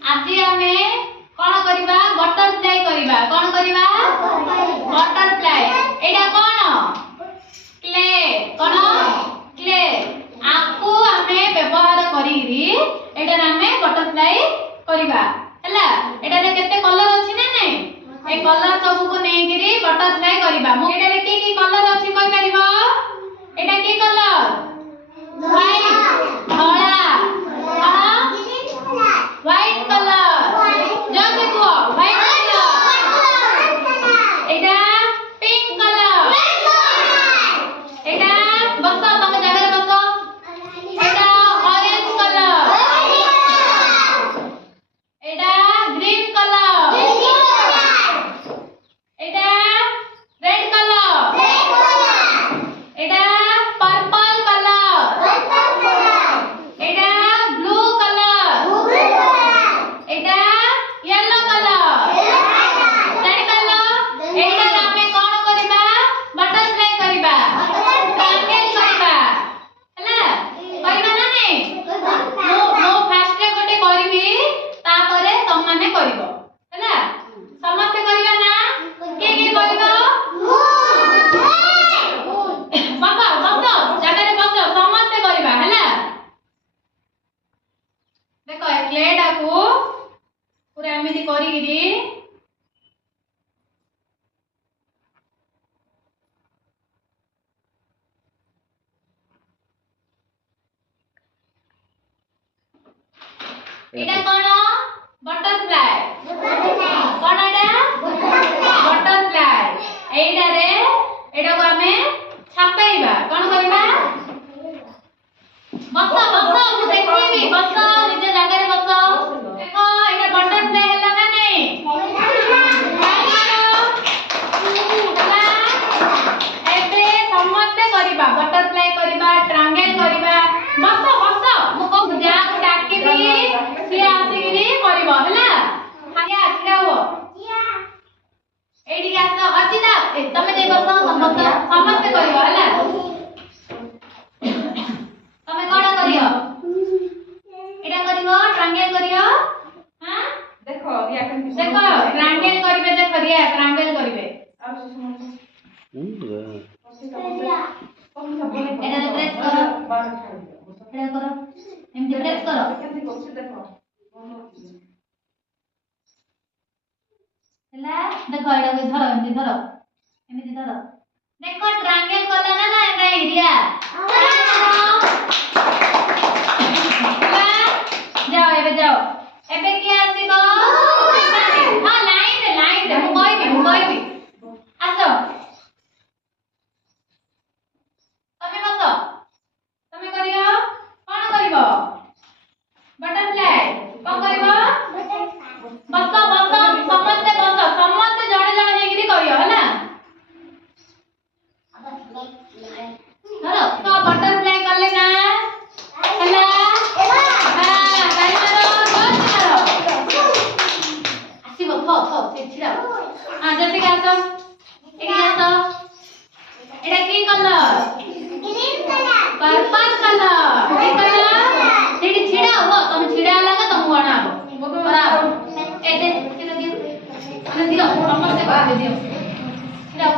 आज आमे कोन करबा बटरफ्लाई करबा कोन करबा बटरफ्लाई एटा कोन क्ले कोन क्ले आको आमे व्यवहार करिरी एटा आमे बटरफ्लाई करबा हला एटा रे केते कलर अछि ना नै ए कलर सब को नै गिरी बटरफ्लाई करबा मो एटा रे की कलर अछि कहि परिबो एटा की कलर व्हाइट धला व्हाइट कलर जो से को व्हाइट कलर एटा पिंक कलर एटा बस तम जगह रे बस एटा ऑरेंज कलर एटा ग्रीन कलर एटा रेड कलर एटा पर्पल कलर एटा ब्लू कलर एटा येलो कलर रेड कलर एटा नामे कोन करबा बटरफ्लाई करबा ट्रायंगल करबा हला करबा ना नै मो फास्ट रे गोटे करबी तापरे तम माने करबो हला समस्त करबा ना के करबो बस जगह रे बस समस्त करबा हला देखो क्लेडा को पूरा एमिति करिगिरी एटा कोन बटरफ्लाई कोन एटा बटरफ्लाई एटा रे एटा को हमें छापेइबा कोन करबा बस मु देखिबी बस निजे जगह रे बस देखो एटा बटरफ्लाई हला ना नै एबे समस्त करबा बटरफ्लाई करबा ट्रायंगल करबा बस मु को जा को डाकिबी से आसीगिरी करबो हला हाया छिड़ा हो एडी आस अचिता तमे जे बस समस्त करबो हला तमे कोडा करियो एटा करियो ट्रायंगल करियो हां देखो ट्रायंगल करिवे जे करिया ट्रायंगल करिवे एटा प्रेस करो एटा करो एमती प्रेस करो हला देखो एटा को धरो एमती धरो देखो ट्रायंगल कला ना ना एटा एरिया जाओ एबे जाओ एबे की आसीबो हां लाइन मु कहबी आसो तमे बस तमे करियो कोन करिवो बटरफ्लाई कोन करिवो बस समस्त जड़े जड़े हेगिरी करियो हला हेलो तो बटरफ्लाई करले ना हला जैसे क्या तो एटा की colour green colour purple colour की कलर सेडी छिड़ा हो तुम छिड़ा लगा तुम वणा बराबर एते छिड़ा दियो अने दियो समस्त कर दियो छिड़ा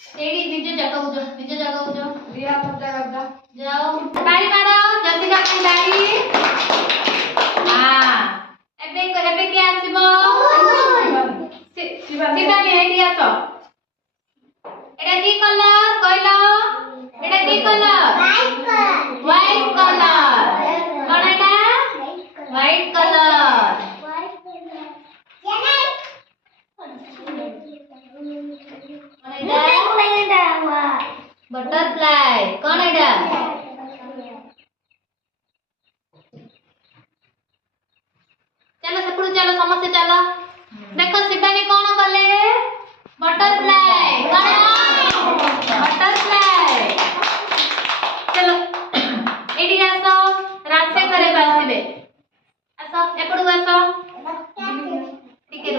सेडी निजे जगह उजो रिया सब जगह जाओ ताली मारो जसिका की ताली हां एबे के आसीबो शिवानी हेडी आसो एटा की कलर कहलो एटा की कलर व्हाइट कलर कोन एटा व्हाइट कलर बटरफ्लाई कोन एटा चलो सेपड़ू चलो समस्त चलो देखो शिवानी कोन कले बटरफ्लाई कोन बटरफ्लाई चलो एडी आसो रास्ते करे आसीबे आसो एपड़ू आसो ठीक है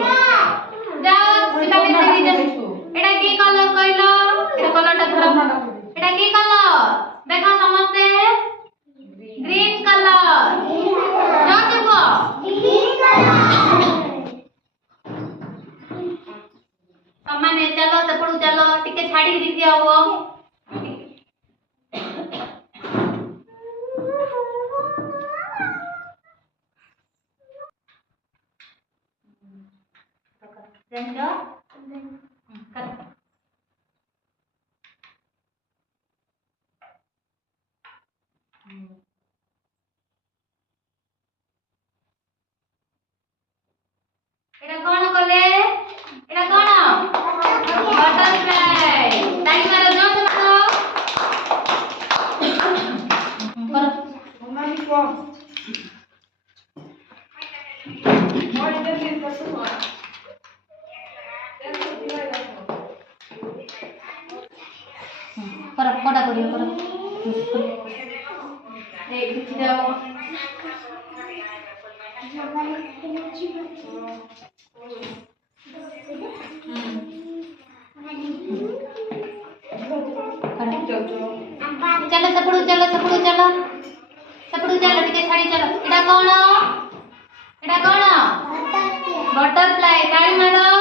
जाओ शिवानी से एटा की कलर कहलो एटा कलर टा धरो देखो समझते ग्रीन कलर जो चुको तमाने चलो सेपड़ू चलो टिके छाड़ी दीजिए वो रेंजो कर एटा कोन कले एटा कोन बटरफ्लाई ताली मारो जो मारो करो मम्मा भी को और इधर भी कसो करो कोडा करियो करो ए किछि जाओ चलो सपड़ू चलो सपड़ू चलो सपड़ू चलो टिके छाड़ी चलो एटा कोन बटरफ्लाई ताली मारो